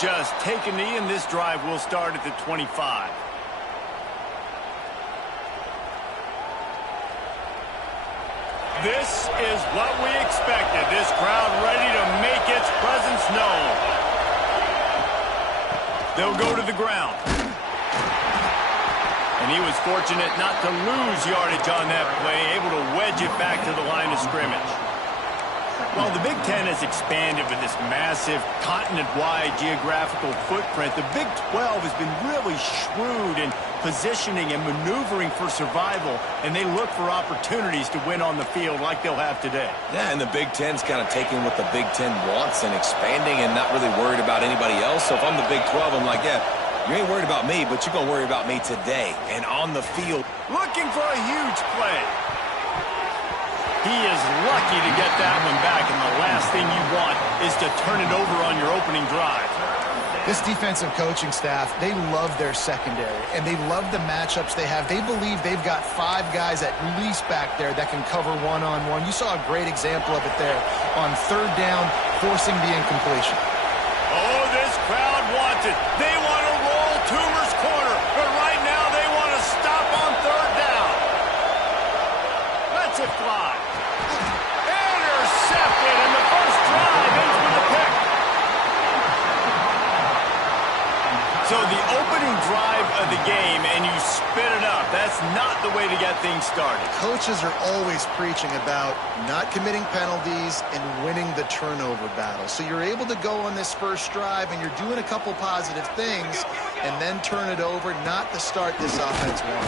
just take a knee, and this drive will start at the 25. This is what we expected. This crowd ready to make its presence known. They'll go to the ground. And he was fortunate not to lose yardage on that play, able to wedge it back to the line of scrimmage. Well, the Big Ten has expanded with this massive continent-wide geographical footprint. The Big 12 has been really shrewd in positioning and maneuvering for survival, and they look for opportunities to win on the field like they'll have today. Yeah, and the Big Ten's kind of taking what the Big Ten wants and expanding and not really worried about anybody else. So if I'm the Big 12, I'm like, yeah, you ain't worried about me, but you're going to worry about me today and on the field. Looking for a huge play. He is lucky to get that one back, and the last thing you want is to turn it over on your opening drive. This defensive coaching staff, they love their secondary, and they love the matchups they have. They believe they've got 5 guys at least back there that can cover one-on-one. You saw a great example of it there on 3rd down, forcing the incompletion. Oh, this crowd wants it. They want to roll Toomer's corner, but right now they want to stop on 3rd down. Let's it fly. Intercepted, and the first drive ends with a pick. So the opening drive of the game, and you spit it up. That's not the way to get things started. Coaches are always preaching about not committing penalties and winning the turnover battle. So you're able to go on this first drive, and you're doing a couple positive things, and then turn it over, not to start this offense one.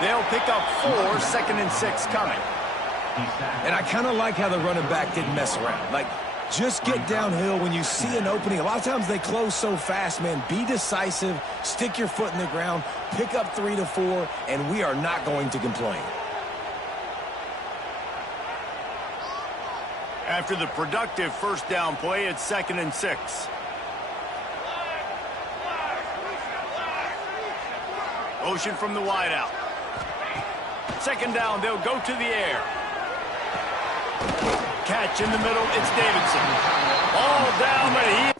They'll pick up 4, 2nd and 6 coming. And I kind of like how the running back didn't mess around. Like, just get downhill when you see an opening. A lot of times they close so fast, man. Be decisive, stick your foot in the ground, pick up 3 to 4, and we are not going to complain. After the productive first down play, it's 2nd and 6. Motion from the wideout. 2nd down, they'll go to the air. Catch in the middle, it's Davidson. All down, but he...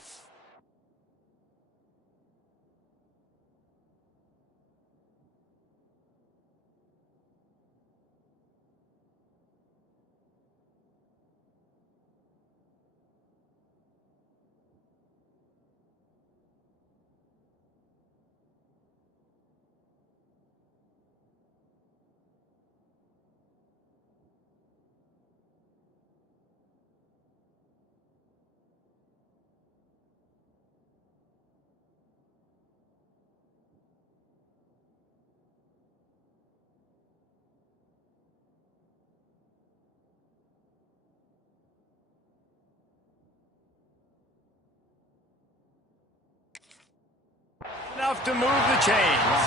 enough to move the chains.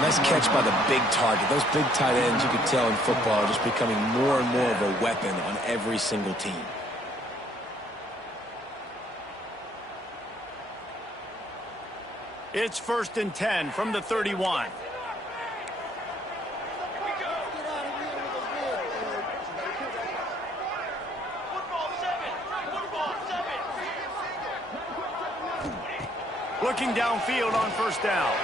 Nice catch by the big target. Those big tight ends, you can tell in football, are just becoming more and more of a weapon on every single team. It's 1st and 10 from the 31. Looking downfield on 1st down.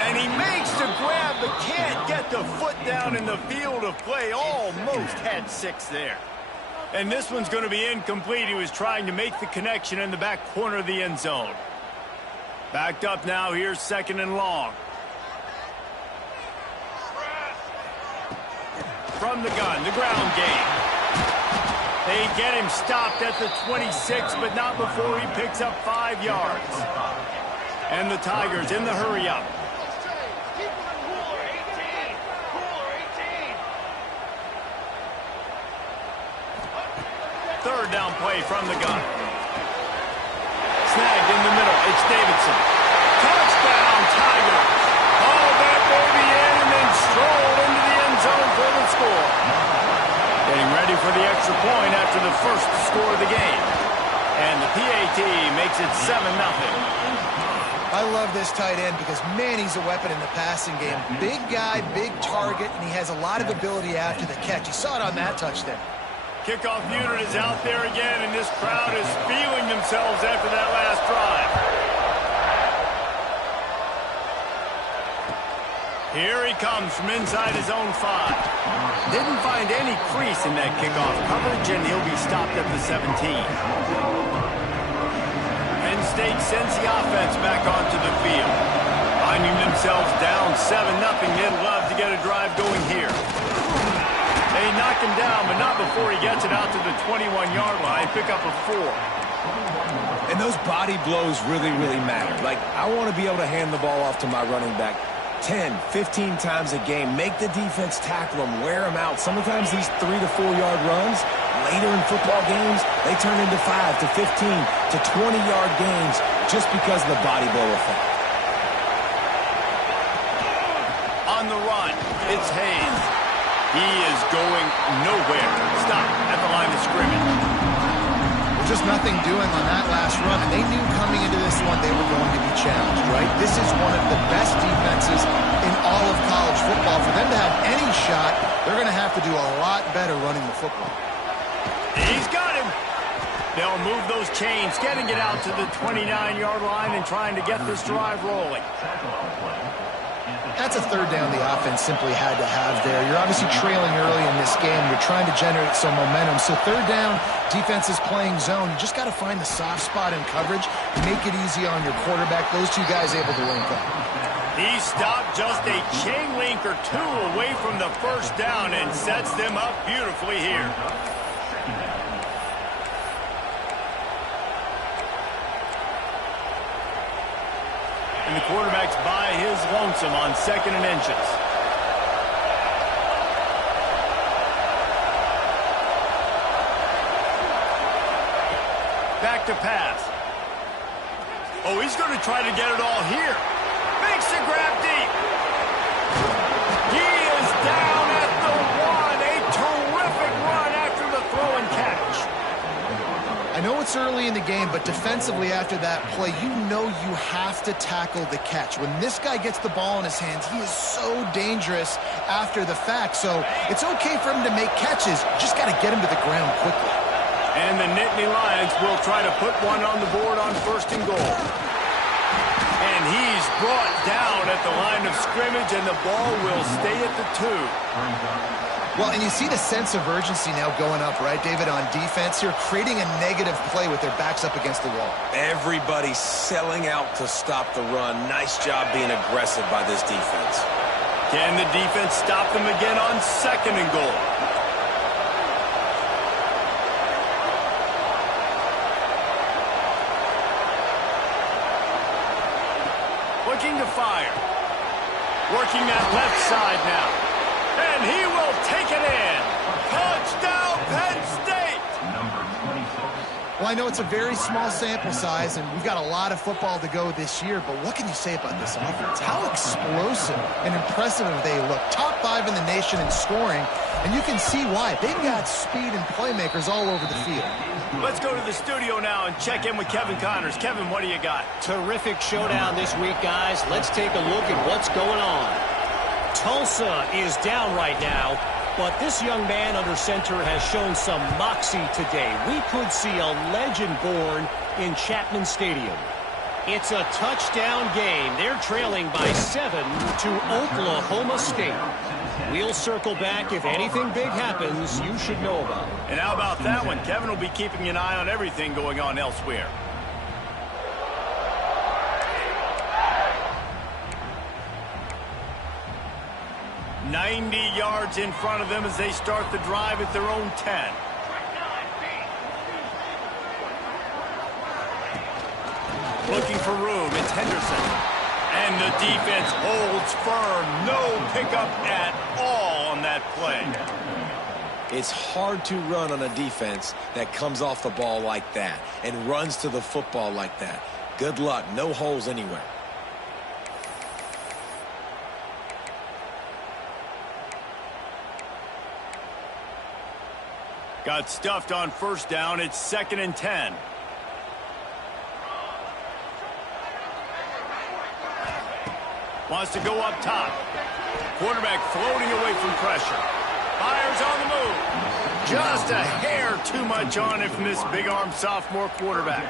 And he makes the grab, but can't get the foot down in the field of play. Almost had 6 there. And this one's going to be incomplete. He was trying to make the connection in the back corner of the end zone. Backed up now. Here's 2nd and long. From the gun, the ground game. They get him stopped at the 26, but not before he picks up 5 yards. And the Tigers in the hurry-up. Third down play from the gun. Snagged in the middle. It's Davidson. Touchdown, Tigers. Oh, that baby in and then strolled into the end zone for the score. Getting ready for the extra point after the first score of the game. And the PAT makes it 7-0. I love this tight end because, man, he's a weapon in the passing game. Big guy, big target, and he has a lot of ability after the catch. You saw it on that touchdown. Kickoff unit is out there again, and this crowd is feeling themselves after that last drive. Here he comes from inside his own 5. Didn't find any crease in that kickoff coverage, and he'll be stopped at the 17. Penn State sends the offense back onto the field. Finding themselves down 7-0, they'd love to get a drive going here. They knock him down, but not before he gets it out to the 21-yard line. Pick up a 4. And those body blows really, really matter. Like, I want to be able to hand the ball off to my running back 10, 15 times a game. Make the defense tackle them, wear them out. Sometimes these 3 to 4 yard runs, later in football games, they turn into 5 to 15 to 20-yard gains just because of the body blow effect. On the run, it's Hayes. He is going nowhere. Stop at the line of scrimmage. Just nothing doing on that last run, and they knew coming into this one they were going to be challenged, right? This is one of the best defenses in all of college football. For them to have any shot, they're going to have to do a lot better running the football. He's got him. They'll move those chains, getting it out to the 29-yard line and trying to get this drive rolling. That's a third down the offense simply had to have there. You're obviously trailing early in this game. You're trying to generate some momentum. So third down, defense is playing zone. You just got to find the soft spot in coverage. Make it easy on your quarterback. Those two guys able to link up. He stopped just a chain link or 2 away from the first down and sets them up beautifully here. And the quarterback's by his lonesome on 2nd and inches. Back to pass. Oh, he's going to try to get it all here. Makes the grab deep. He is down at the 1. A terrific run after the throw and catch. I know it's early in the game, but defensively after that play, you know you have to tackle the catch. When this guy gets the ball in his hands, he is so dangerous after the fact. So it's okay for him to make catches. Just got to get him to the ground quickly. And the Nittany Lions will try to put one on the board on 1st and goal. And he's brought down at the line of scrimmage, and the ball will stay at the 2. Well, and you see the sense of urgency now going up, right, David, on defense. You're creating a negative play with their backs up against the wall. Everybody's selling out to stop the run. Nice job being aggressive by this defense. Can the defense stop them again on 2nd and goal? Looking to fire. Working that left side now. And he will take it in. Touchdown, Penn State! Well, I know it's a very small sample size, and we've got a lot of football to go this year, but what can you say about this offense? How explosive and impressive they look. Top 5 in the nation in scoring, and you can see why. They've got speed and playmakers all over the field. Let's go to the studio now and check in with Kevin Connors. Kevin, what do you got? Terrific showdown this week, guys. Let's take a look at what's going on. Tulsa is down right now, but this young man under center has shown some moxie today. We could see a legend born in Chapman Stadium. It's a touchdown game. They're trailing by 7 to Oklahoma State. We'll circle back. If anything big happens, you should know about it. And how about that one? Kevin will be keeping an eye on everything going on elsewhere. "90 yards in front of them as they start the drive at their own 10. Looking for room, it's Henderson. And the defense holds firm. No pickup at all on that play. It's hard to run on a defense that comes off the ball like that and runs to the football like that. Good luck. No holes anywhere. Got stuffed on 1st down. It's 2nd and 10. Wants to go up top. Quarterback floating away from pressure. Fires on the move. Just a hair too much on it from this big-arm sophomore quarterback.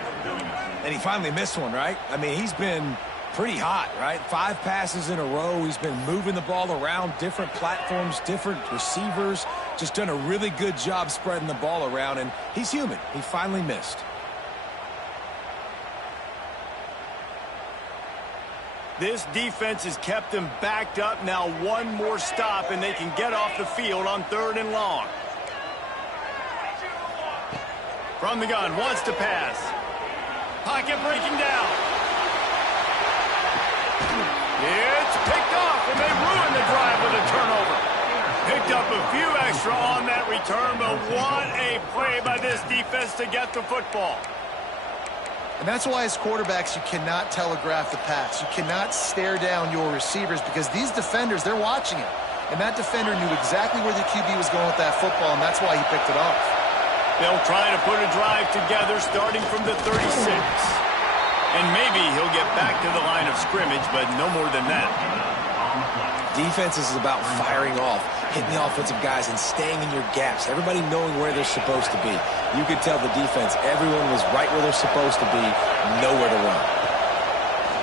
And he finally missed one, right? I mean, he's been pretty hot, right? 5 passes in a row. He's been moving the ball around, different platforms, different receivers. Just done a really good job spreading the ball around, and he's human. He finally missed. This defense has kept them backed up. Now one more stop, and they can get off the field on 3rd and long. From the gun, wants to pass. Pocket breaking down. It's picked off, and they ruin the drive with a turnover. Picked up a few extra on that return, but what a play by this defense to get the football. And that's why as quarterbacks, you cannot telegraph the pass. You cannot stare down your receivers because these defenders, they're watching it. And that defender knew exactly where the QB was going with that football, and that's why he picked it off. They'll try to put a drive together starting from the 36. And maybe he'll get back to the line of scrimmage, but no more than that. Defense is about firing off, hitting the offensive guys, and staying in your gaps. Everybody knowing where they're supposed to be. You could tell the defense, everyone was right where they're supposed to be, nowhere to run.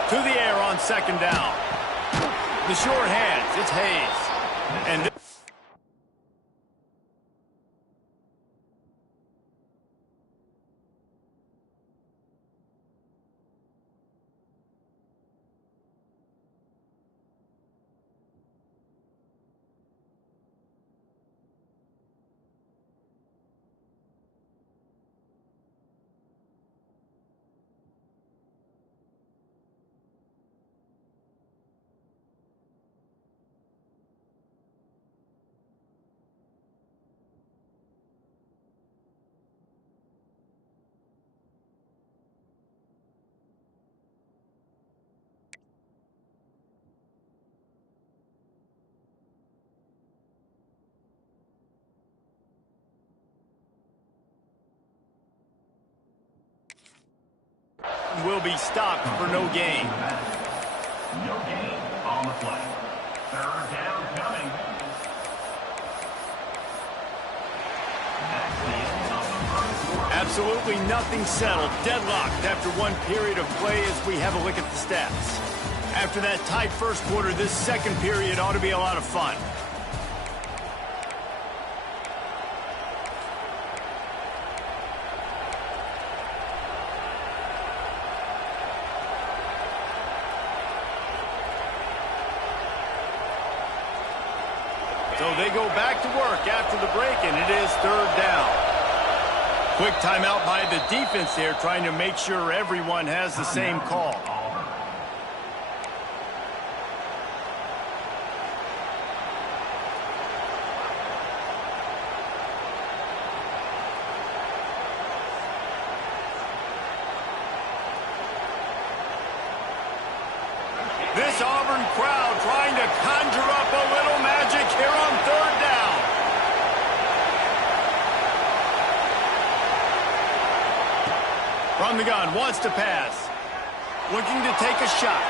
To the air on 2nd down. The short hands, it's Hayes. And will be stopped for no gain. No gain on the play. 3rd down coming. Absolutely nothing settled. Deadlocked after one period of play as we have a look at the stats. After that tight first quarter, this second period ought to be a lot of fun. So they go back to work after the break, and it is 3rd down. Quick timeout by the defense there, trying to make sure everyone has the same call. This Auburn crowd trying to conjure up a little magic here on 3rd down. From the gun, wants to pass. Looking to take a shot.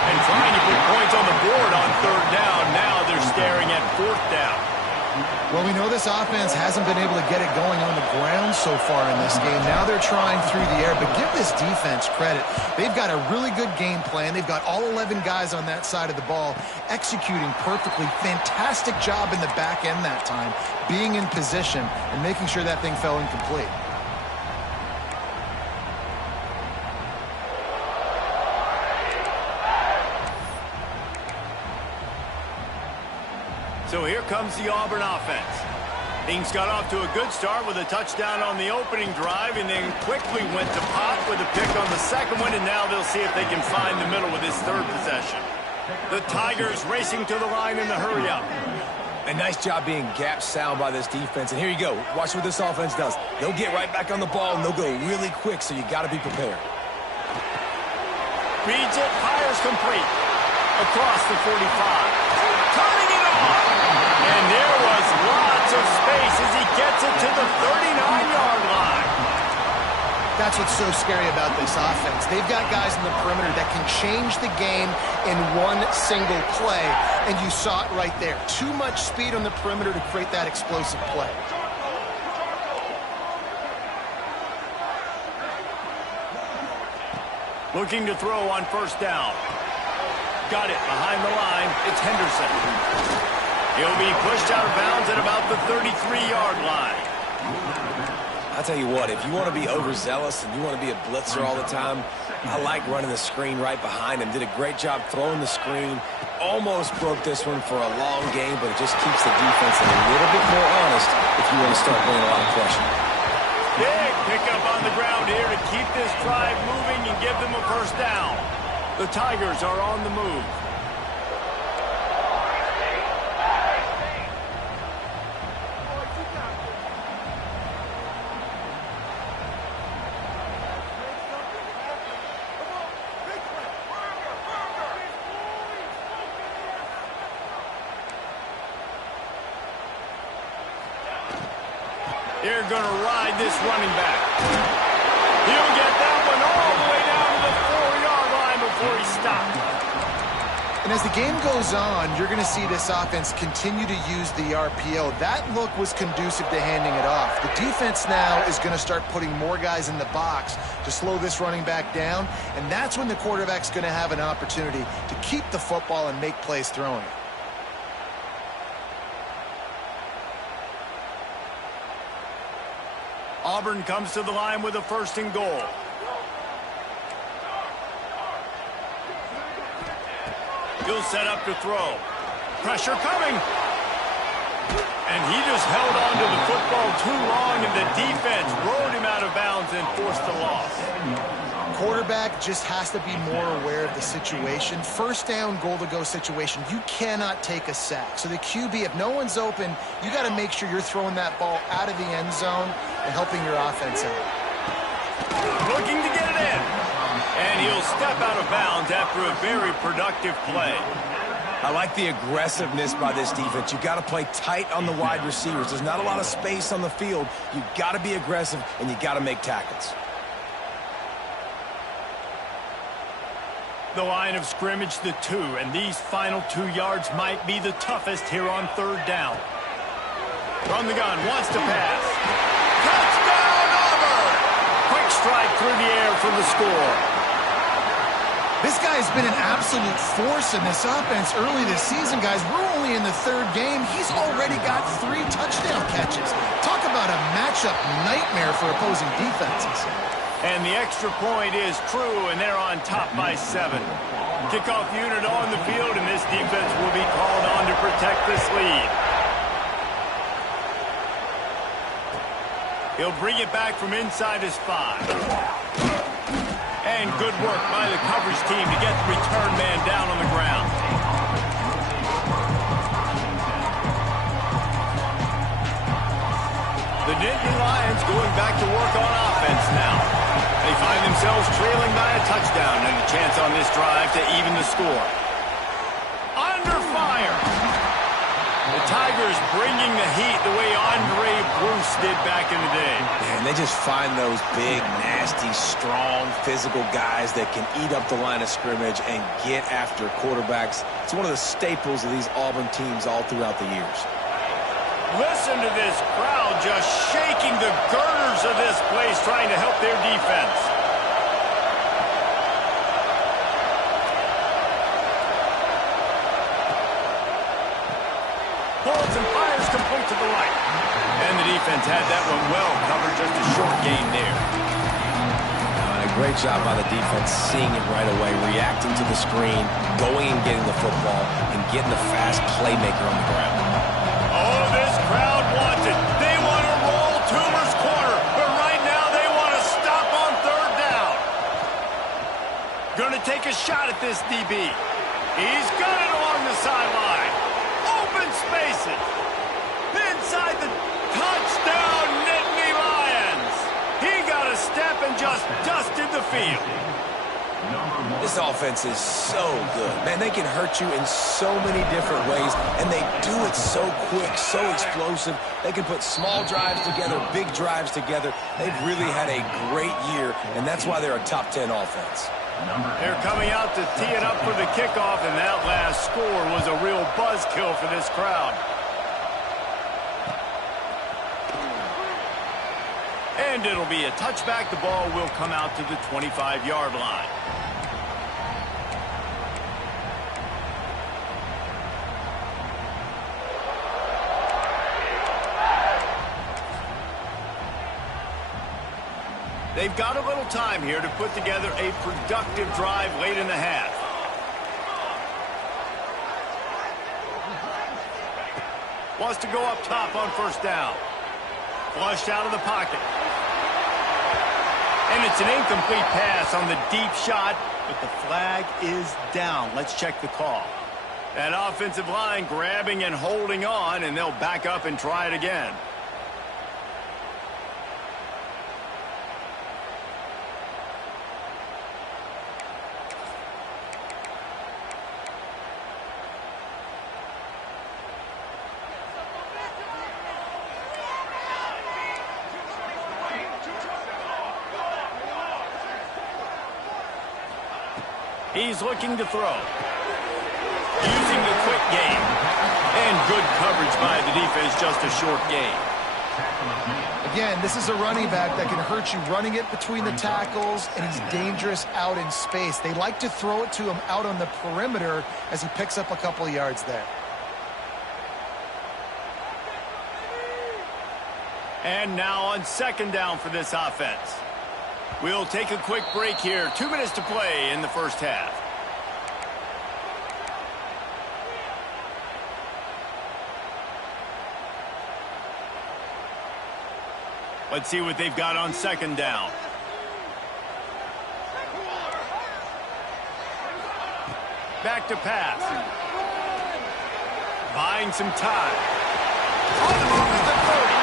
And trying to put points on the board on 3rd down. Now they're staring at 4th down. Well, we know this offense hasn't been able to get it going on the ground so far in this game. Now they're trying through the air, but give this defense credit. They've got a really good game plan. They've got all 11 guys on that side of the ball executing perfectly. Fantastic job in the back end that time, being in position and making sure that thing fell incomplete. So here comes the Auburn offense. Things got off to a good start with a touchdown on the opening drive and then quickly went to pot with a pick on the second one, and now they'll see if they can find the middle with this 3rd possession. The Tigers racing to the line in the hurry-up. A nice job being gap sound by this defense. And here you go. Watch what this offense does. They'll get right back on the ball, and they'll go really quick, so you got to be prepared. Reads it, fires complete. Across the 45. Turning it off. And there was lots of space as he gets it to the 39-yard line. That's what's so scary about this offense. They've got guys in the perimeter that can change the game in one single play, and you saw it right there. Too much speed on the perimeter to create that explosive play. Looking to throw on first down. Got it behind the line. It's Henderson. He'll be pushed out of bounds at about the 33-yard line. I'll tell you what, if you want to be overzealous and you want to be a blitzer all the time, I like running the screen right behind him. Did a great job throwing the screen. Almost broke this one for a long game, but it just keeps the defense a little bit more honest if you want to start bringing a lot of pressure. Big pickup on the ground here to keep this drive moving and give them a first down. The Tigers are on the move. They're going to ride this running back. He'll get that one all the way down to the 4-yard line before he stopped. And as the game goes on, you're going to see this offense continue to use the RPO. That look was conducive to handing it off. The defense now is going to start putting more guys in the box to slow this running back down, and that's when the quarterback's going to have an opportunity to keep the football and make plays throwing it. Auburn comes to the line with a 1st and goal. He'll set up to throw. Pressure coming. And he just held on to the football too long, and the defense rode him out of bounds and forced the loss. Quarterback just has to be more aware of the situation. 1st down, goal-to-go situation. You cannot take a sack. So the QB, if no one's open, you got to make sure you're throwing that ball out of the end zone and helping your offense out. Looking to get it in. And he'll step out of bounds after a very productive play. I like the aggressiveness by this defense. You got to play tight on the wide receivers. There's not a lot of space on the field. You got to be aggressive, and you got to make tackles. The line of scrimmage, the 2, and these final 2 yards might be the toughest here on 3rd down. From the gun, wants to pass. Touchdown, Auburn! Quick strike through the air for the score. This guy's been an absolute force in this offense early this season, guys. We're only in the 3rd game. He's already got 3 touchdown catches. Talk about a matchup nightmare for opposing defenses. And the extra point is true, and they're on top by 7. Kickoff unit on the field, and this defense will be called on to protect this lead. He'll bring it back from inside his 5. And good work by the coverage team to get the return man down on the ground. The Nittany Lions going back to work on offense now. They find themselves trailing by a touchdown and a chance on this drive to even the score. Under fire. The Tigers bringing the heat the way Andre Bruce did back in the day. Man, they just find those big, nasty, strong, physical guys that can eat up the line of scrimmage and get after quarterbacks. It's one of the staples of these Auburn teams all throughout the years. Listen to this crowd just shaking the girders of this place trying to help their defense. Pulls and fires complete to the right. And the defense had that one well covered, just a short gain there. And a great job by the defense seeing it right away, reacting to the screen, going and getting the football, and getting the fast playmaker on the ground. Oh, this crowd wants it. They want to roll Toomer's corner, but right now they want to stop on 3rd down. Going to take a shot at this DB. He's got it along the sideline. Open spaces. Inside the touchdown, Nittany Lions. He got a step and just dusted the field. This offense is so good. Man, they can hurt you in so many different ways, and they do it so quick, so explosive. They can put small drives together, big drives together. They've really had a great year, and that's why they're a top 10 offense. They're coming out to tee it up for the kickoff, and that last score was a real buzzkill for this crowd. And it'll be a touchback. The ball will come out to the 25-yard line. They've got a little time here to put together a productive drive late in the half. Wants to go up top on first down. Flushed out of the pocket. And it's an incomplete pass on the deep shot, but the flag is down. Let's check the call. That offensive line grabbing and holding on, and they'll back up and try it again. He's looking to throw. Using the quick game. And good coverage by the defense, just a short gain. Again, this is a running back that can hurt you running it between the tackles, and he's dangerous out in space. They like to throw it to him out on the perimeter as he picks up a couple of yards there. And now on second down for this offense. We'll take a quick break here. 2 minutes to play in the first half. Let's see what they've got on second down. Back to pass. Buying some time. On the move at the 30.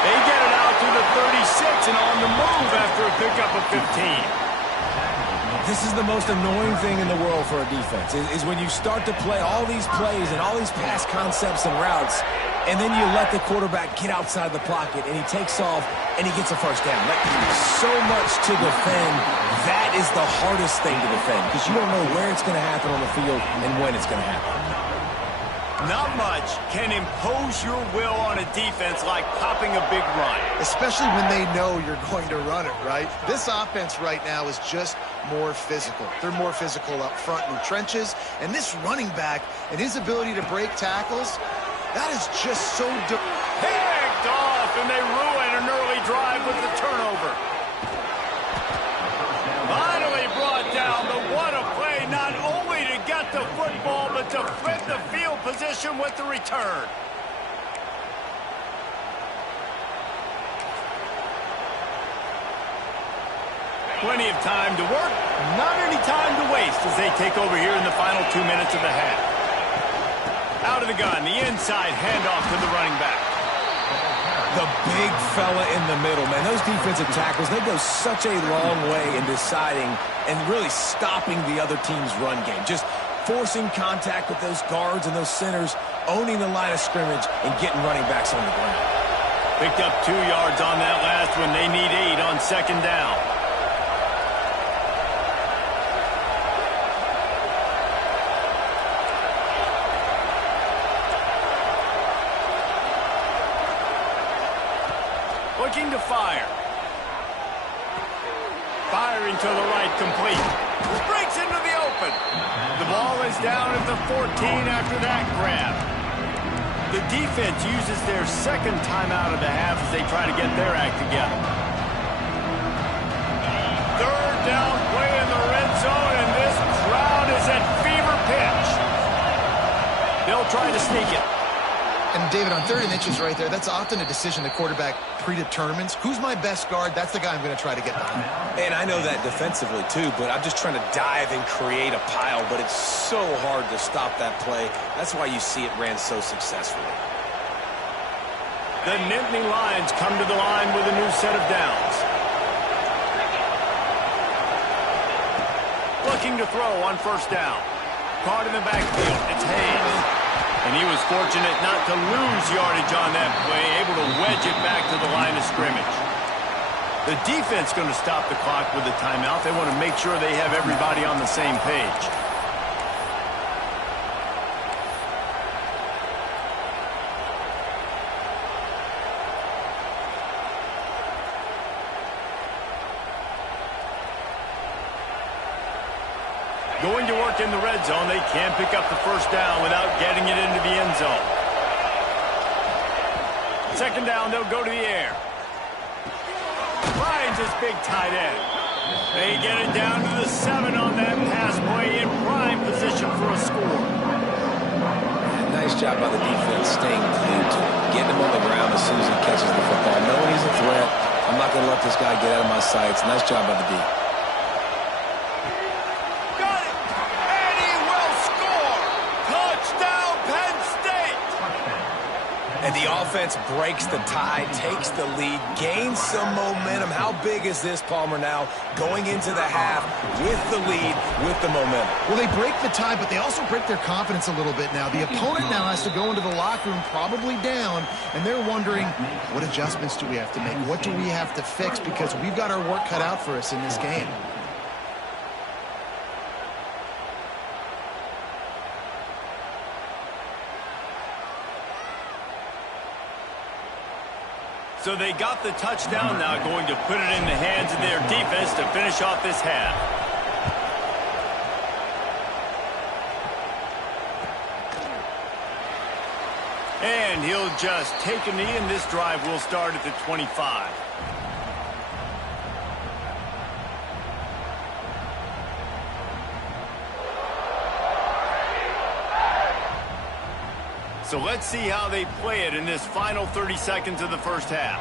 They get it out to the 36 and on the move after a pickup of 15. This is the most annoying thing in the world for a defense, is when you start to play all these plays and all these pass concepts and routes, and then you let the quarterback get outside the pocket, and he takes off, and he gets a first down. Like, so much to defend. That is the hardest thing to defend, because you don't know where it's going to happen on the field and when it's going to happen. Not much can impose your will on a defense like popping a big run. Especially when they know you're going to run it, right? This offense right now is just more physical. They're more physical up front in the trenches. And this running back and his ability to break tackles, that is just so... Picked off, and they ruin an early drive with the turnover. Finally brought down, but what a play, not only to get the football, but to flip the field position with the return. Plenty of time to work, not any time to waste as they take over here in the final 2 minutes of the half. Out of the gun, the inside handoff to the running back. The big fella in the middle, man. Those defensive tackles, they go such a long way in deciding and really stopping the other team's run game. Just forcing contact with those guards and those centers, owning the line of scrimmage, and getting running backs on the ground. Picked up 2 yards on that last one. They need 8 on second down. Looking to fire. Firing to the right, complete. Breaks into the open. The ball is down at the 14 after that grab. The defense uses their second timeout of the half as they try to get their act together. Third down play in the red zone, and this crowd is at fever pitch. They'll try to sneak it. And, David, on 3rd and inches right there, that's often a decision the quarterback predetermines. Who's my best guard? That's the guy I'm going to try to get behind. And I know that defensively, too, but I'm just trying to dive and create a pile, but it's so hard to stop that play. That's why you see it ran so successfully. The Nittany Lions come to the line with a new set of downs. Looking to throw on first down. Caught in the backfield. It's Hayes. And he was fortunate not to lose yardage on that play, able to wedge it back to the line of scrimmage. The defense going to stop the clock with a timeout. They want to make sure they have everybody on the same page. Going to work in the red zone. They can't pick up the first down without getting it into the end zone. Second down, they'll go to the air. Finds this big tight end. They get it down to the 7 on that pass play in prime position for a score. Nice job by the defense staying glued to him, getting him on the ground as soon as he catches the football. Knowing he's a threat, I'm not going to let this guy get out of my sights. Nice job by the D. Got it! And he will score! Touchdown, Penn State! And the offense breaks the tie, takes the lead, gains some momentum. How big is this, Palmer, now going into the half with the lead, with the momentum? Well, they break the tie, but they also break their confidence a little bit now. The opponent now has to go into the locker room probably down, and they're wondering, what adjustments do we have to make? What do we have to fix? Because we've got our work cut out for us in this game. So they got the touchdown now, going to put it in the hands of their defense to finish off this half. And he'll just take a knee, and this drive will start at the 25. So let's see how they play it in this final 30 seconds of the first half.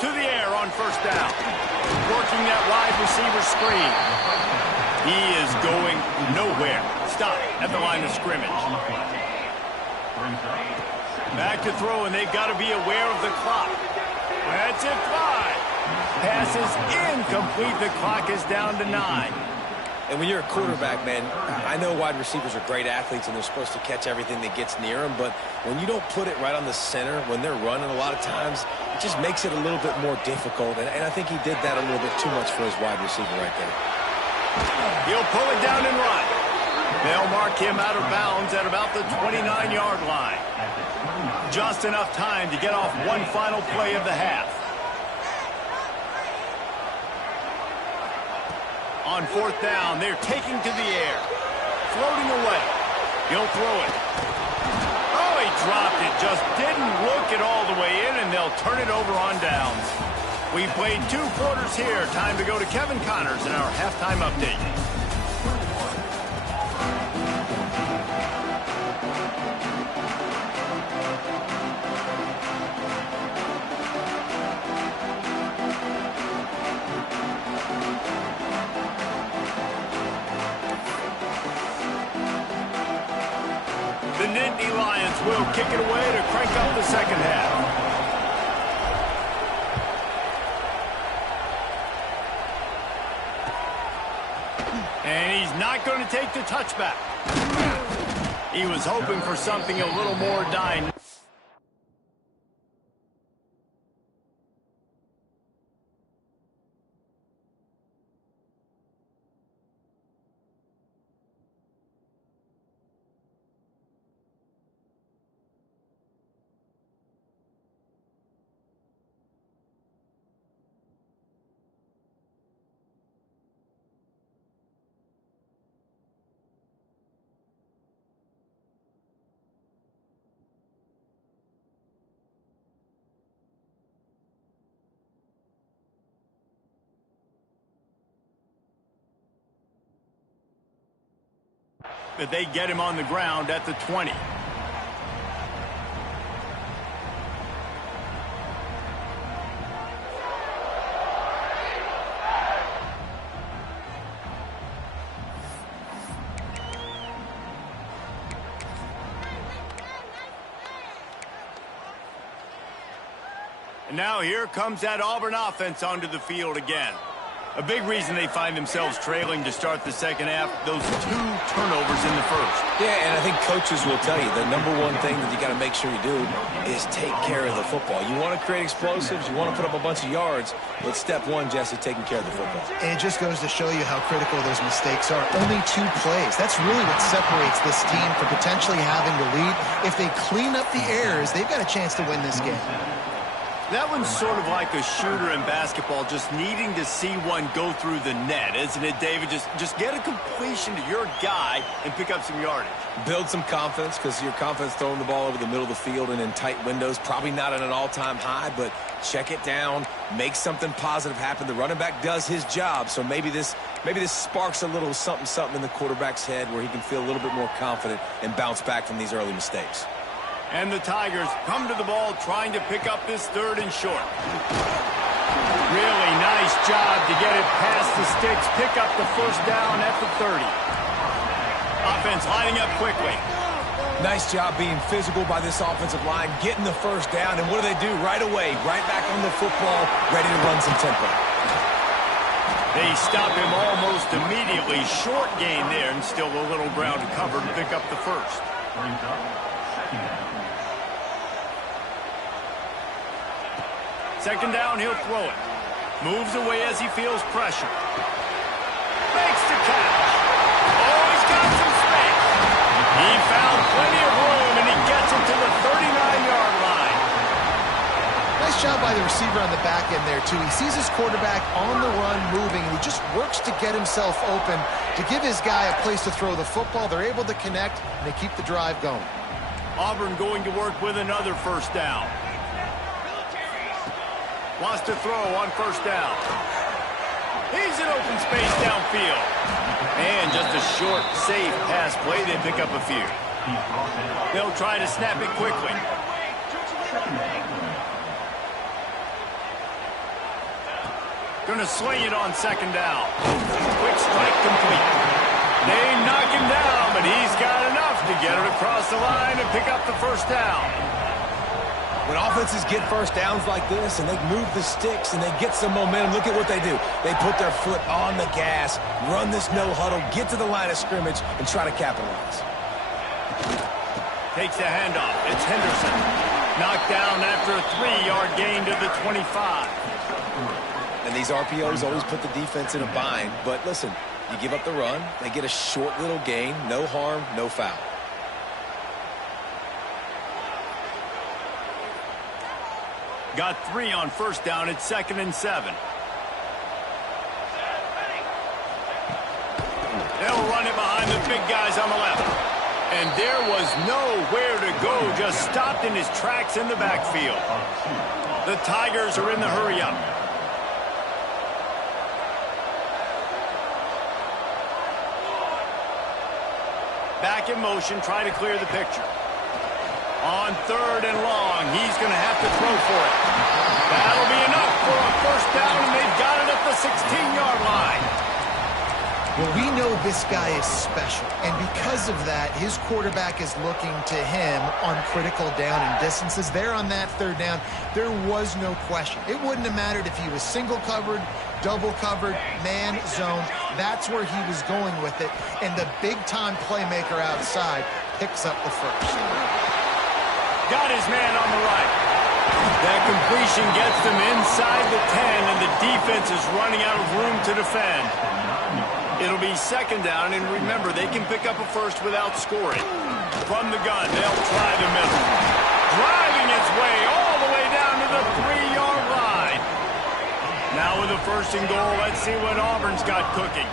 To the air on first down. Working that wide receiver screen. He is going nowhere. Stop at the line of scrimmage. Back to throw, and they've got to be aware of the clock. That's it, 5. Pass is incomplete. The clock is down to 9. And when you're a quarterback, man, I know wide receivers are great athletes and they're supposed to catch everything that gets near them, but when you don't put it right on the center, when they're running a lot of times, it just makes it a little bit more difficult. And I think he did that a little bit too much for his wide receiver right there. He'll pull it down and run. They'll mark him out of bounds at about the 29-yard line. Just enough time to get off one final play of the half. On fourth down, they're taking to the air. Floating away. He'll throw it. Oh, he dropped it. Just didn't look it all the way in, and they'll turn it over on downs. We played 2 quarters here. Time to go to Kevin Connors in our halftime update. The Nittany Lions will kick it away to crank up the second half. And he's not going to take the touchback. He was hoping for something a little more dynamic. But they get him on the ground at the 20. And now here comes that Auburn offense onto the field again. A big reason they find themselves trailing to start the second half, those 2 turnovers in the first. Yeah, and I think coaches will tell you the number one thing that you got to make sure you do is take care of the football. You want to create explosives, you want to put up a bunch of yards, but step 1, Jesse, taking care of the football. And it just goes to show you how critical those mistakes are. Only 2 plays. That's really what separates this team from potentially having the lead. If they clean up the errors, they've got a chance to win this game. That one's sort of like a shooter in basketball, just needing to see one go through the net, isn't it, David? Just get a completion to your guy and pick up some yardage. Build some confidence, because your confidence throwing the ball over the middle of the field and in tight windows, probably not at an all-time high, but check it down, make something positive happen. The running back does his job, so maybe this sparks a little something in the quarterback's head where he can feel a little bit more confident and bounce back from these early mistakes. And the Tigers come to the ball trying to pick up this 3rd and short. Really nice job to get it past the sticks, pick up the 1st down at the 30. Offense lining up quickly. Nice job being physical by this offensive line, getting the 1st down, and what do? Right away, right back on the football, ready to run some tempo. They stop him almost immediately. Short gain there, and still a little ground to cover to pick up the 1st. Brings up 2nd down. 2nd down, he'll throw it. Moves away as he feels pressure. Makes the catch. Oh, he's got some space. He found plenty of room, and he gets it to the 39-yard line. Nice job by the receiver on the back end there, too. He sees his quarterback on the run moving, and he just works to get himself open to give his guy a place to throw the football. They're able to connect, and they keep the drive going. Auburn going to work with another 1st down. Wants to throw on 1st down. He's in open space downfield. And just a short, safe pass play. They pick up a few. They'll try to snap it quickly. Going to sling it on 2nd down. Quick strike complete. They knock him down, but he's got enough to get it across the line and pick up the 1st down. When offenses get 1st downs like this and they move the sticks and they get some momentum, look at what they do. They put their foot on the gas, run this no huddle, get to the line of scrimmage, and try to capitalize. Takes the handoff. It's Henderson. Knocked down after a 3-yard gain to the 25. And these RPOs always put the defense in a bind. But listen, you give up the run, they get a short little gain, no harm, no foul. Got 3 on 1st down. It's 2nd and 7. They'll run it behind the big guys on the left. And there was nowhere to go. Just stopped in his tracks in the backfield. The Tigers are in the hurry-up. Back in motion, try to clear the picture. On 3rd and long, he's going to have to throw for it. That'll be enough for a 1st down, and they've got it at the 16-yard line. Well, we know this guy is special, and because of that, his quarterback is looking to him on critical down and distances. There on that 3rd down, there was no question. It wouldn't have mattered if he was single covered, double covered, man, zone. That's where he was going with it, and the big-time playmaker outside picks up the 1st. Got his man on the right. That completion gets them inside the 10, and the defense is running out of room to defend. It'll be 2nd down, and remember, they can pick up a 1st without scoring. From the gun, they'll try the middle. Driving its way all the way down to the 3-yard line. Now with a 1st and goal, let's see what Auburn's got cooking.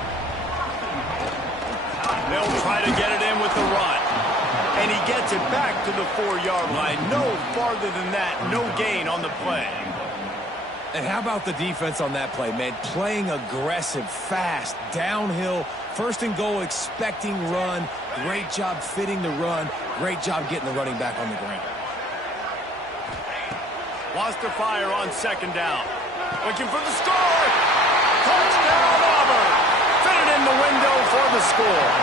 They'll try to get it in with the run. And he gets it back to the 4-yard line. No farther than that. No gain on the play. And how about the defense on that play, man? Playing aggressive, fast, downhill, 1st and goal, expecting run. Great job fitting the run. Great job getting the running back on the ground. Wants to fire on 2nd down. Looking for the score. Touchdown, Auburn. Fitted in the window for the score.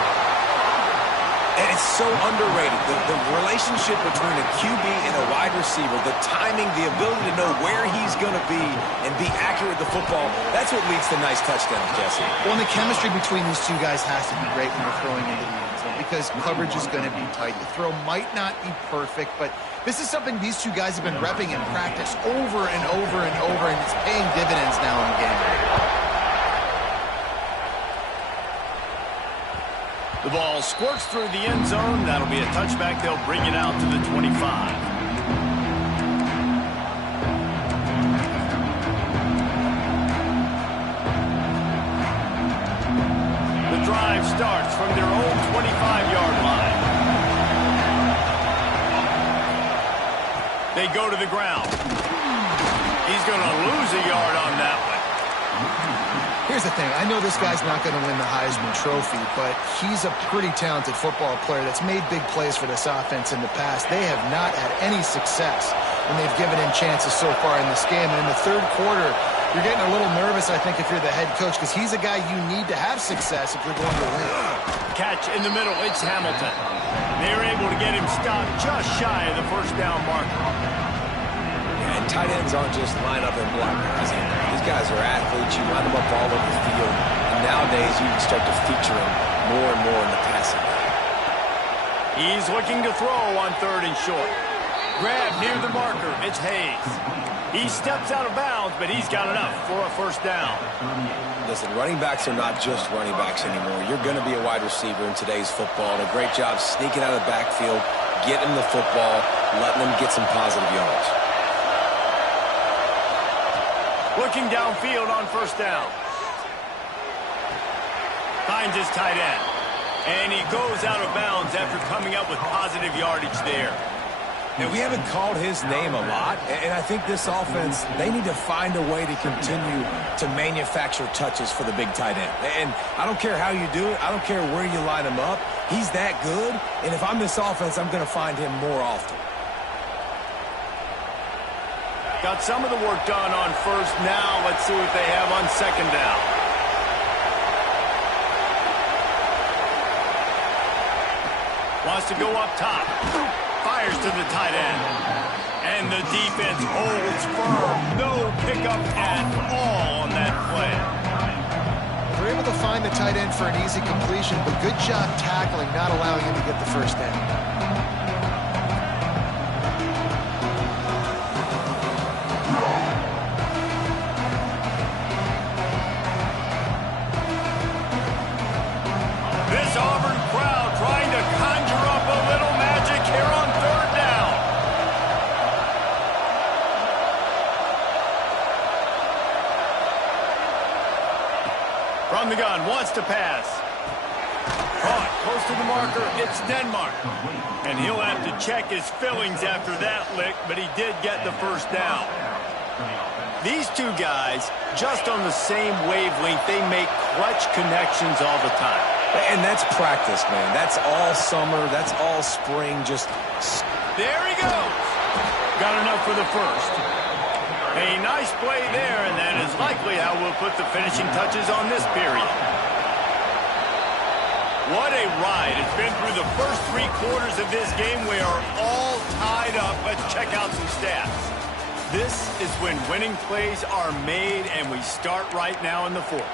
And it's so underrated. The relationship between a QB and a wide receiver, the timing, the ability to know where he's going to be and be accurate with the football, that's what leads to nice touchdowns, Jesse. Well, and the chemistry between these two guys has to be great when you're throwing into the end zone because coverage is going to be tight. The throw might not be perfect, but this is something these two guys have been repping in practice over and over and over, and it's paying dividends now in the game. The ball squirts through the end zone. That'll be a touchback. They'll bring it out to the 25. drive starts from their own 25-yard line. They go to the ground. He's going to lose a yard on that one. Here's the thing. I know this guy's not going to win the Heisman Trophy, but he's a pretty talented football player that's made big plays for this offense in the past. They have not had any success when they've given him chances so far in this game. And in the third quarter, you're getting a little nervous, I think, if you're the head coach, because he's a guy you need to have success if you're going to win. Catch in the middle. It's Hamilton. They're able to get him stopped just shy of the first down marker. And tight ends aren't just line up and block guys. These guys are athletes. You line them up all over the field. And nowadays, you can start to feature them more and more in the passing game. He's looking to throw on 3rd and short. Grab near the marker. It's Hayes. He steps out of bounds, but he's got enough for a first down. Listen, running backs are not just running backs anymore. You're going to be a wide receiver in today's football. And a great job sneaking out of the backfield, getting them the football, letting them get some positive yards. Looking downfield on first down. Finds his tight end. And he goes out of bounds after coming up with positive yardage there. Now, we haven't called his name a lot, and I think this offense, they need to find a way to continue to manufacture touches for the big tight end. And I don't care how you do it. I don't care where you line him up. He's that good, and if I'm this offense, I'm going to find him more often. Got some of the work done on first. Now let's see what they have on second down. Wants to go up top. Fires to the tight end. And the defense holds firm. No pickup at all on that play. They're able to find the tight end for an easy completion, but good job tackling, not allowing him to get the first down. From the gun, wants to pass. Caught, close to the marker, it's Denmark. And he'll have to check his fillings after that lick, but he did get the first down. These two guys, just on the same wavelength, they make clutch connections all the time. And that's practice, man. That's all summer, that's all spring, just... There he goes. Got enough for the first. A nice play there, and that is likely how we'll put the finishing touches on this period. What a ride. It's been through the first 3 quarters of this game. We are all tied up. Let's check out some stats. This is when winning plays are made, and we start right now in the 4th.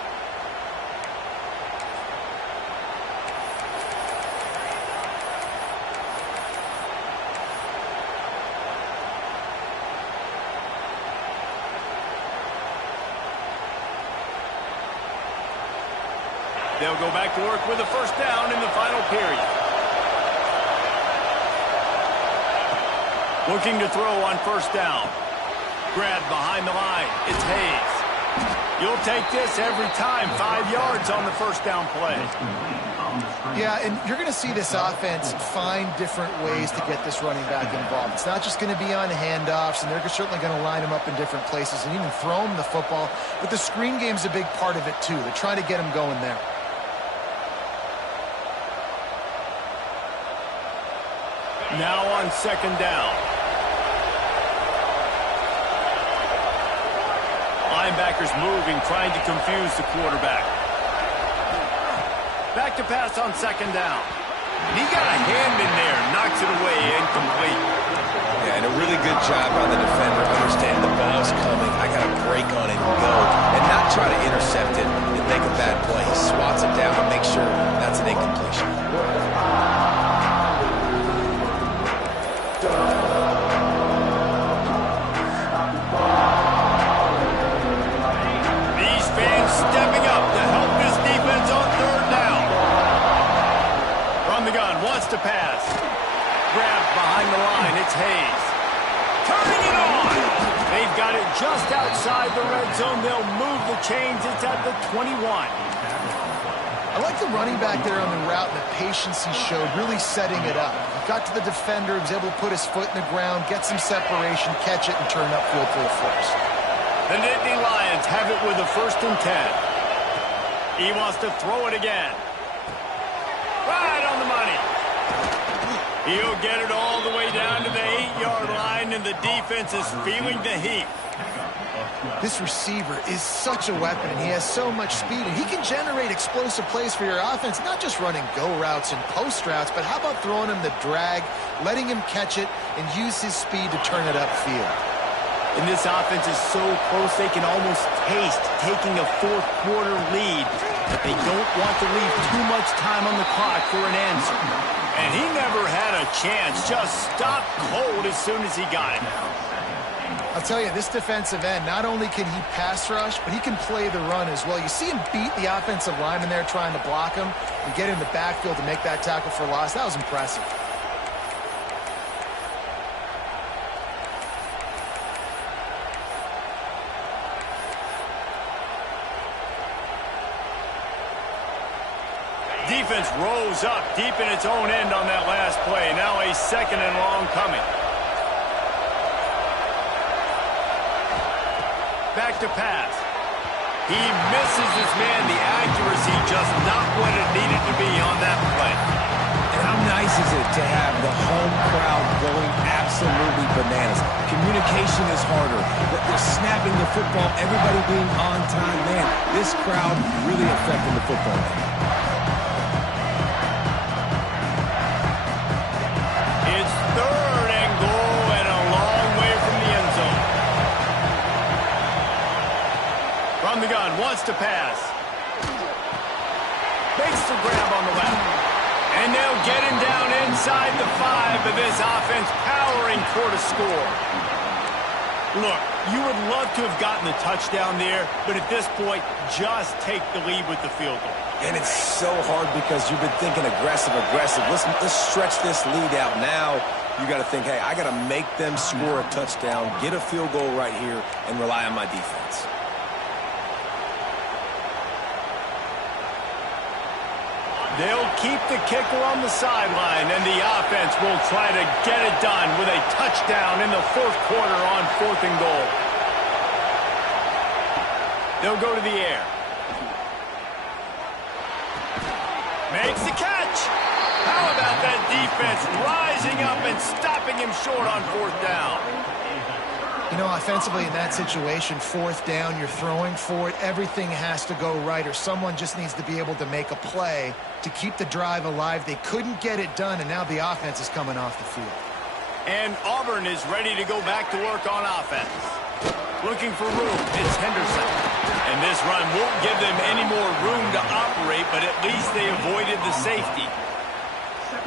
They'll go back to work with a first down in the final period. Looking to throw on first down. Grabbed behind the line. It's Hayes. You'll take this every time. 5 yards on the first down play. Yeah, and you're going to see this offense find different ways to get this running back involved. It's not just going to be on handoffs, and they're certainly going to line him up in different places and even throw him the football. But the screen game's a big part of it, too. They're trying to get him going there. Now on second down. Linebackers moving, trying to confuse the quarterback. Back to pass on second down. He got a hand in there, knocks it away, incomplete. Yeah, and a really good job by the defender understanding the ball's coming. I got to break on it and go, and not try to intercept it and make a bad play. He swats it down and makes sure that's an incompletion. These fans stepping up to help this defense on third down. From the gun, wants to pass. Grabbed behind the line, it's Hayes. Turning it on! They've got it just outside the red zone. They'll move the chains. It's at the 21. I like the running back there on the route and the patience he showed, really setting it up. He got to the defender, was able to put his foot in the ground, get some separation, catch it, and turn upfield for the force. The Nittany Lions have it with a 1st and 10. He wants to throw it again. Right on the money. He'll get it all the way down to the 8-yard line, and the defense is feeling the heat. This receiver is such a weapon, and he has so much speed, and he can generate explosive plays for your offense, not just running go routes and post routes, but how about throwing him the drag, letting him catch it, and use his speed to turn it upfield. And this offense is so close they can almost taste taking a 4th-quarter lead, but they don't want to leave too much time on the clock for an answer. And he never had a chance, just stopped cold as soon as he got it. I'll tell you, this defensive end, not only can he pass rush, but he can play the run as well. You see him beat the offensive lineman there trying to block him and get in the backfield to make that tackle for loss. That was impressive. Defense rose up deep in its own end on that last play. Now a 2nd and long coming. Back to pass. He misses his man. The accuracy just not what it needed to be on that play. And how nice is it to have the home crowd going absolutely bananas? Communication is harder. They're snapping the football, everybody being on time. Man, this crowd really affecting the football game. It's 3rd and goal and a long way from the end zone. From the gun, wants to pass. Makes the grab on the left. And they'll get him down inside the 5, but this offense powering toward a score. Look, you would love to have gotten the touchdown there, but at this point, just take the lead with the field goal. And it's so hard because you've been thinking aggressive. Let's stretch this lead out. Now you got to think, hey, I got to make them score a touchdown, get a field goal right here, and rely on my defense. They'll keep the kicker on the sideline, and the offense will try to get it done with a touchdown in the 4th quarter on 4th and goal. They'll go to the air. Makes the catch. How about that defense rising up and stopping him short on 4th down? You know, offensively in that situation, 4th down, you're throwing for it. Everything has to go right, or someone just needs to be able to make a play to keep the drive alive. They couldn't get it done, and now the offense is coming off the field. And Auburn is ready to go back to work on offense. Looking for room, it's Henderson. And this run won't give them any more room to operate, but at least they avoided the safety.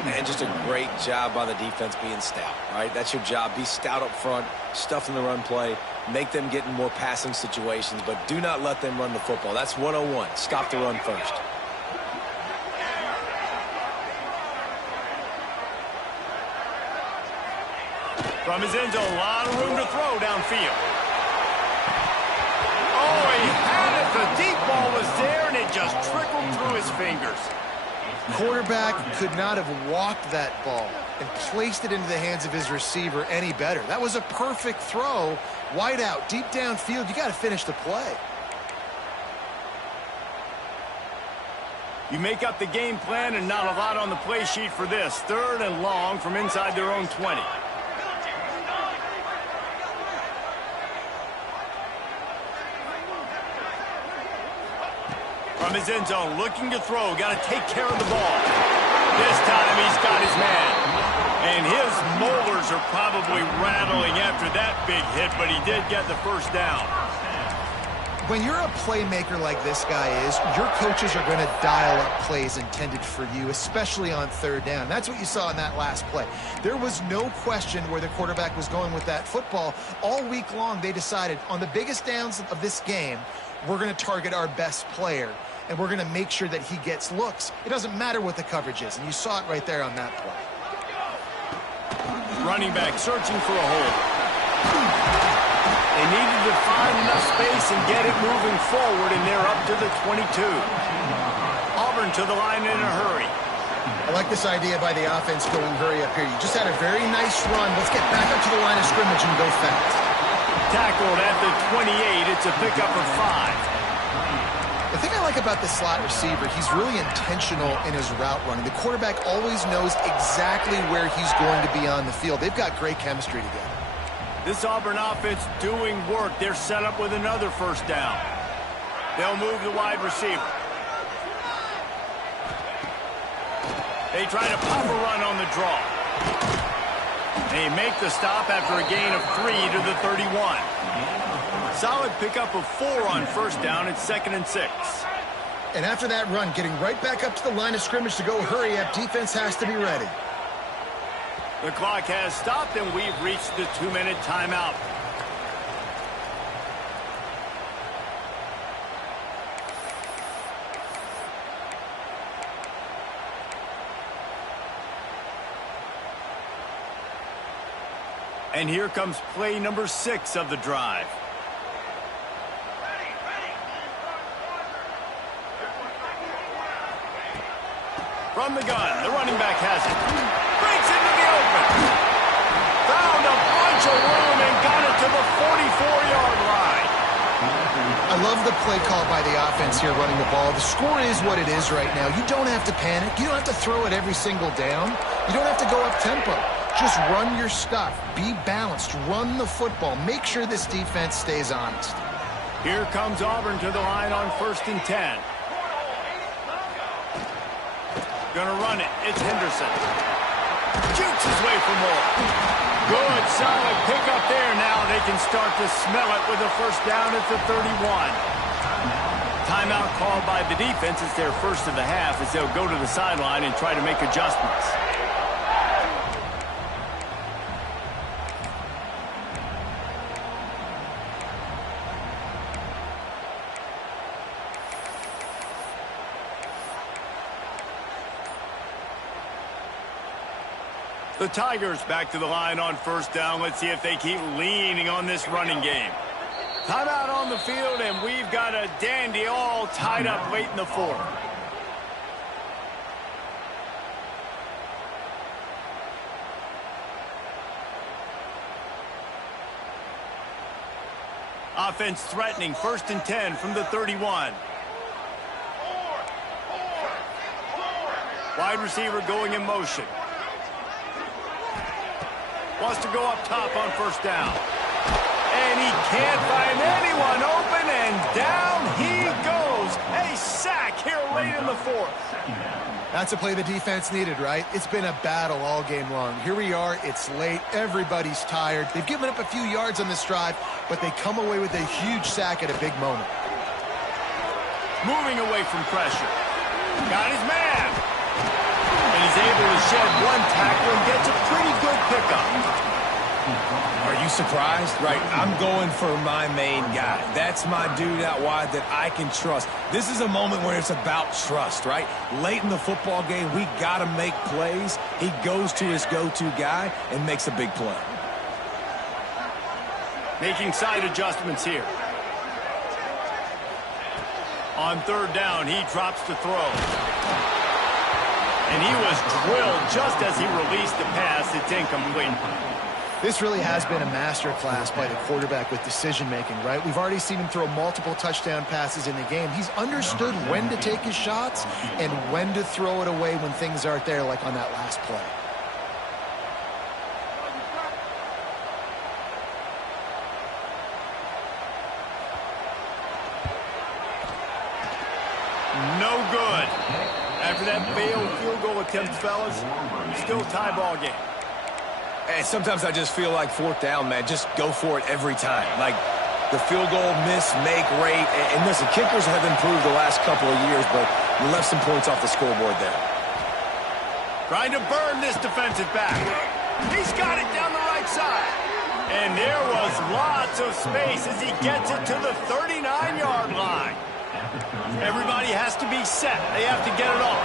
Man, just a great job by the defense being stout, right? That's your job. Be stout up front, stuff in the run play, make them get in more passing situations, but do not let them run the football. That's 101. Stop the run first. From his end zone, a lot of room to throw downfield. Oh, he had it. The deep ball was there, and it just trickled through his fingers. Quarterback could not have walked that ball and placed it into the hands of his receiver any better. That was a perfect throw. Wide out, deep downfield. You got to finish the play. You make up the game plan and not a lot on the play sheet for this. 3rd and long from inside their own 20. From his end zone, looking to throw. Got to take care of the ball. This time he's got his man. And his molars are probably rattling after that big hit, but he did get the 1st down. When you're a playmaker like this guy is, your coaches are going to dial up plays intended for you, especially on 3rd down. That's what you saw in that last play. There was no question where the quarterback was going with that football. All week long, they decided on the biggest downs of this game, we're going to target our best player, and we're going to make sure that he gets looks. It doesn't matter what the coverage is, and you saw it right there on that play. Running back searching for a hole. They needed to find enough space and get it moving forward, and they're up to the 22. Auburn Auburn to the line in a hurry. I like this idea by the offense going hurry up here. You just had a very nice run. Let's get back up to the line of scrimmage and go fast. Tackled at the 28. It's a pickup of 5. The thing I like about this slot receiver, he's really intentional in his route running. The quarterback always knows exactly where he's going to be on the field. They've got great chemistry together. This Auburn offense doing work. They're set up with another first down. They'll move the wide receiver. They try to pop a run on the draw. They make the stop after a gain of 3 to the 31. Solid pickup of 4 on first down. It's 2nd and 6. And after that run, getting right back up to the line of scrimmage to go hurry up, defense has to be ready. The clock has stopped, and we've reached the 2-minute timeout. And here comes play number 6 of the drive. From the gun, the running back has it. Breaks into the open. Found a bunch of room and got it to the 44-yard line. I love the play call by the offense here running the ball. The score is what it is right now. You don't have to panic. You don't have to throw it every single down. You don't have to go up tempo. Just run your stuff. Be balanced. Run the football. Make sure this defense stays honest. Here comes Auburn to the line on 1st and 10. Gonna run it. It's Henderson. Jukes his way for more. Good, solid pickup there. Now they can start to smell it with a first down at the 31. Timeout called by the defense. It's their first of the half as they'll go to the sideline and try to make adjustments. The Tigers back to the line on first down. Let's see if they keep leaning on this running game. Timeout on the field, and we've got a dandy all tied up late in the 4th. Offense threatening, 1st and 10 from the 31. Wide receiver going in motion. Wants to go up top on first down. And he can't find anyone open, and down he goes. A sack here late in the 4th. That's a play the defense needed, right? It's been a battle all game long. Here we are. It's late. Everybody's tired. They've given up a few yards on this drive, but they come away with a huge sack at a big moment. Moving away from pressure. Got his man. And he's able to shed one tackle and gets a pretty good pickup. Are you surprised? Right, I'm going for my main guy. That's my dude out wide that I can trust. This is a moment where it's about trust, right? Late in the football game, we got to make plays. He goes to his go-to guy and makes a big play. Making side adjustments here. On 3rd down, he drops to throw. And he was drilled just as he released the pass. It's incomplete. This really has been a masterclass by the quarterback with decision-making, right? We've already seen him throw multiple touchdown passes in the game. He's understood when to take his shots and when to throw it away when things aren't there, like on that last play. No good. After that failed field goal attempt, fellas, still tie ball game. And sometimes I just feel like 4th down, man. Just go for it every time. Like the field goal miss, make rate. And listen, kickers have improved the last couple of years, but you left some points off the scoreboard there. Trying to burn this defensive back. He's got it down the right side. And there was lots of space as he gets it to the 39-yard line. Everybody has to be set. They have to get it off.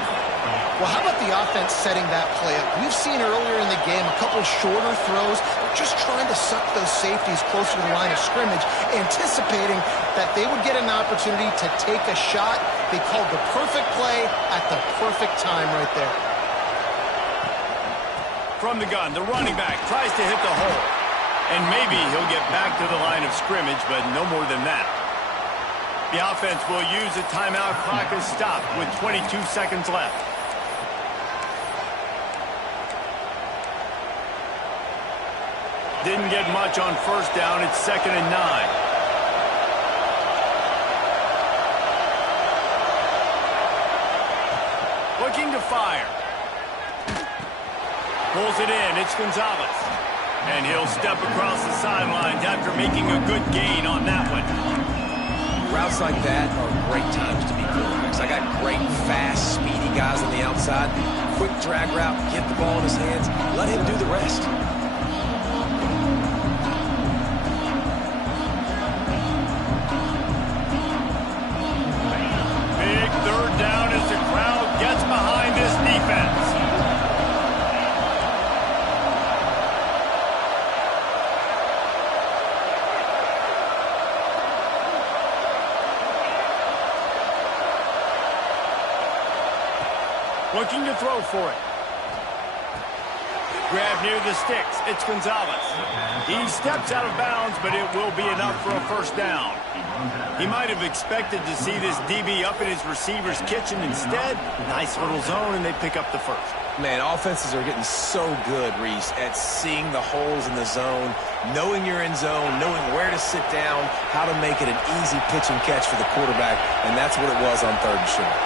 Well, how about the offense setting that play up? We've seen earlier in the game a couple shorter throws. They're just trying to suck those safeties closer to the line of scrimmage, anticipating that they would get an opportunity to take a shot. They called the perfect play at the perfect time right there. From the gun, the running back tries to hit the hole. And maybe he'll get back to the line of scrimmage, but no more than that. The offense will use a timeout. Clock is stopped with 22 seconds left. Didn't get much on first down. It's 2nd and 9. Looking to fire. Pulls it in. It's Gonzalez. And he'll step across the sidelines after making a good gain on that one. Routes like that are great times to be quarterbacks. I got great, fast, speedy guys on the outside. Quick drag route, get the ball in his hands, let him do the rest. Big 3rd down as the crowd gets behind this defense. Looking to throw for it. Grab near the sticks. It's Gonzalez. He steps out of bounds, but it will be enough for a first down. He might have expected to see this DB up in his receiver's kitchen. Instead, nice little zone, and they pick up the first. Man, offenses are getting so good, Reese, at seeing the holes in the zone, knowing you're in zone, knowing where to sit down, how to make it an easy pitch and catch for the quarterback, and that's what it was on 3rd and short.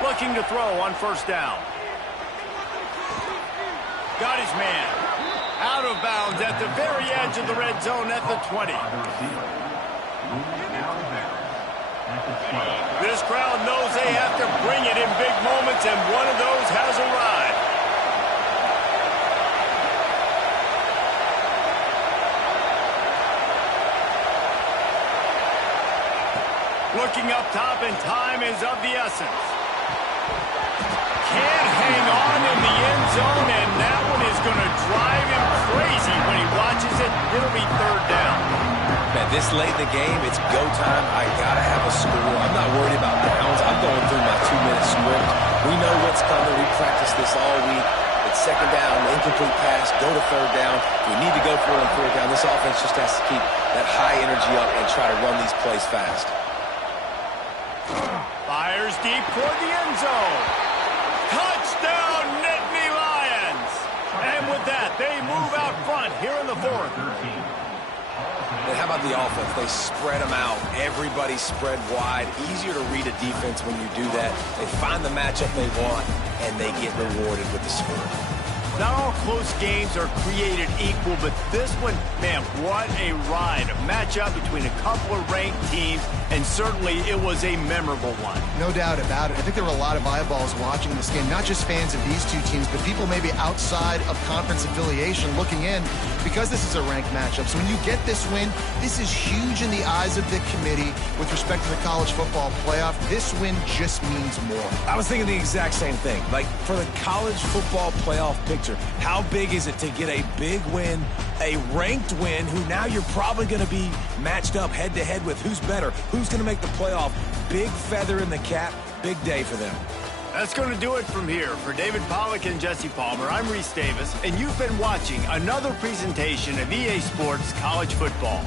Looking to throw on first down. Got his man. Out of bounds at the very edge of the red zone at the 20. This crowd knows they have to bring it in big moments, and one of those has arrived. Looking up top, and time is of the essence. Can't hang on in the end zone, and that one is going to drive him crazy when he watches it. It'll be 3rd down. Man, this late in the game, it's go time. I got to have a score. I'm not worried about downs. I'm going through my 2-minute script. We know what's coming. We practiced this all week. It's 2nd down, incomplete pass, go to 3rd down. If we need to go for it on 4th down, this offense just has to keep that high energy up and try to run these plays fast. Fires deep toward the end zone. Touchdown, Nittany Lions! And with that, they move out front here in the 4th. And how about the offense? They spread them out. Everybody spread wide. Easier to read a defense when you do that. They find the matchup they want, and they get rewarded with the score. Not all close games are created equal, but this one, man, what a ride. A matchup between a couple of ranked teams, and certainly it was a memorable one. No doubt about it. I think there were a lot of eyeballs watching this game, not just fans of these two teams, but people maybe outside of conference affiliation looking in, because this is a ranked matchup. So when you get this win, this is huge in the eyes of the committee with respect to the college football playoff. This win just means more. I was thinking the exact same thing. Like, for the college football playoff picture, how big is it to get a big win, a ranked win, who now you're probably going to be matched up head-to-head with who's better, who's going to make the playoff. Big feather in the cap, big day for them. That's going to do it from here. For David Pollack and Jesse Palmer, I'm Reese Davis, and you've been watching another presentation of EA Sports College Football.